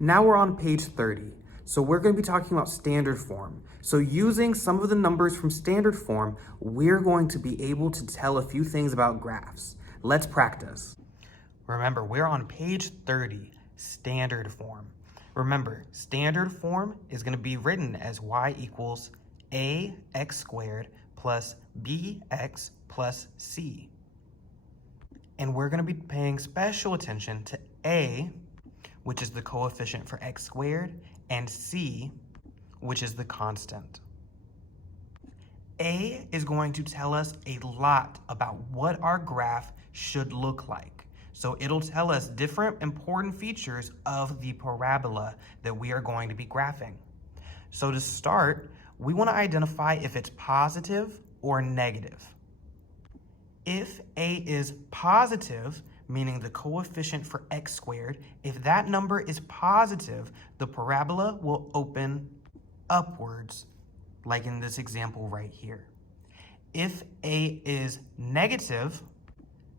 Now we're on page 30. So we're going to be talking about standard form. So using some of the numbers from standard form, we're going to be able to tell a few things about graphs. Let's practice. Remember, we're on page 30, standard form. Remember, standard form is going to be written as y equals ax squared plus bx plus c. And we're going to be paying special attention to a, which is the coefficient for x squared, and c, which is the constant. A is going to tell us a lot about what our graph should look like. So it'll tell us different important features of the parabola that we are going to be graphing. So to start, we want to identify if it's positive or negative. If A is positive, meaning the coefficient for x squared, if that number is positive, the parabola will open upwards, like in this example right here. If A is negative,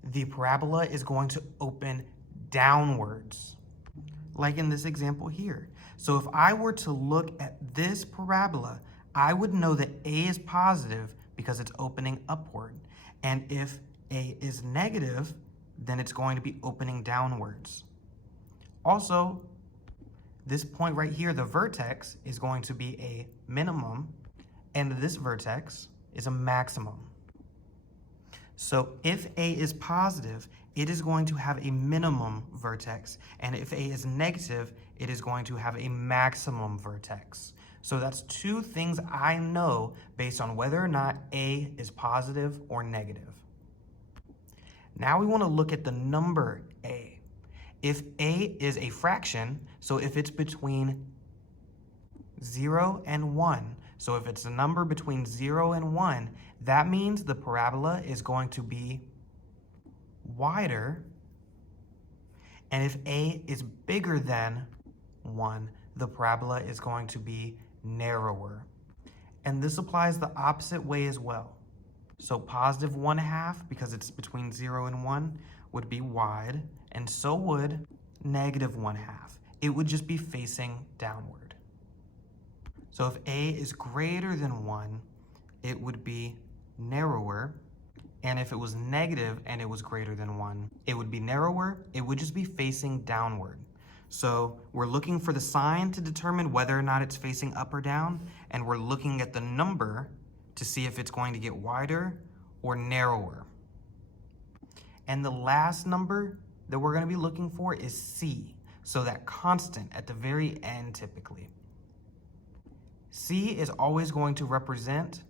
the parabola is going to open downwards, like in this example here. So if I were to look at this parabola, I would know that A is positive because it's opening upward. And if A is negative, then it's going to be opening downwards. Also, this point right here, the vertex, is going to be a minimum, and this vertex is a maximum. So if A is positive, it is going to have a minimum vertex, and if A is negative, it is going to have a maximum vertex. So that's two things I know based on whether or not A is positive or negative. Now we want to look at the number A. If A is a fraction, so if it's between 0 and 1, so if it's a number between 0 and 1, that means the parabola is going to be wider. And if A is bigger than 1, the parabola is going to be narrower. And this applies the opposite way as well. So positive 1/2, because it's between 0 and 1, would be wide, and so would negative 1/2. It would just be facing downward. So if A is greater than 1, it would be narrower, and if it was negative and it was greater than 1, it would be narrower. It would just be facing downward. So we're looking for the sign to determine whether or not it's facing up or down, and we're looking at the number to see if it's going to get wider or narrower. And the last number that we're going to be looking for is C, so that constant at the very end typically. C is always going to represent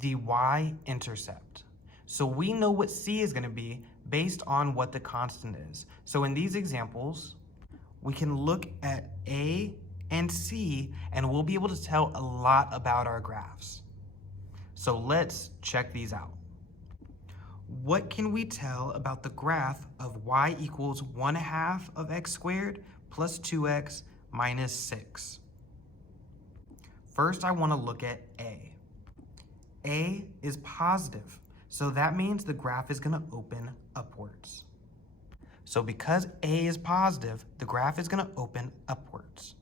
the y-intercept. So we know what C is going to be based on what the constant is. So in these examples, we can look at A and C, and we'll be able to tell a lot about our graphs. So let's check these out. What can we tell about the graph of y equals 1/2 of x squared plus 2x minus 6? First, I want to look at A. A is positive, so that means the graph is going to open upwards. So because A is positive, the graph is going to open upwards.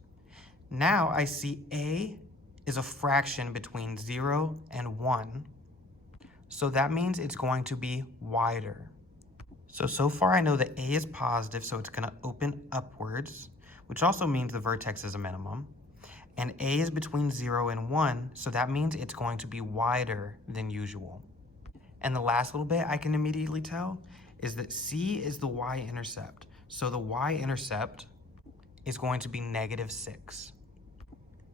Now I see A is a fraction between 0 and 1, so that means it's going to be wider. So far I know that A is positive, so it's going to open upwards, which also means the vertex is a minimum. And A is between 0 and 1, so that means it's going to be wider than usual. And the last little bit I can immediately tell is that C is the y-intercept. So the y-intercept is going to be -6.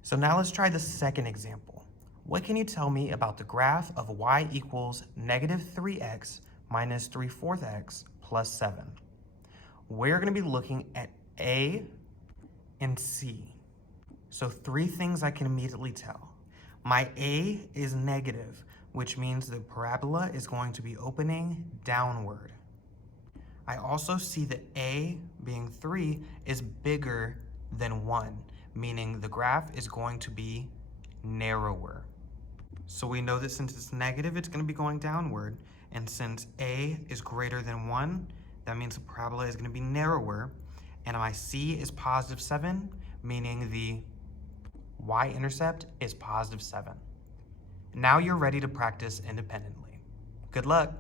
So now let's try the second example. What can you tell me about the graph of y equals -3x minus 3/4 x plus 7? We're going to be looking at A and C. So three things I can immediately tell. My A is negative, which means the parabola is going to be opening downward. I also see that A, being 3, is bigger than 1, meaning the graph is going to be narrower. So we know that since it's negative, it's going to be going downward, and since A is greater than 1, that means the parabola is going to be narrower, and my c is positive 7, meaning the y-intercept is positive 7. Now you're ready to practice independently. Good luck!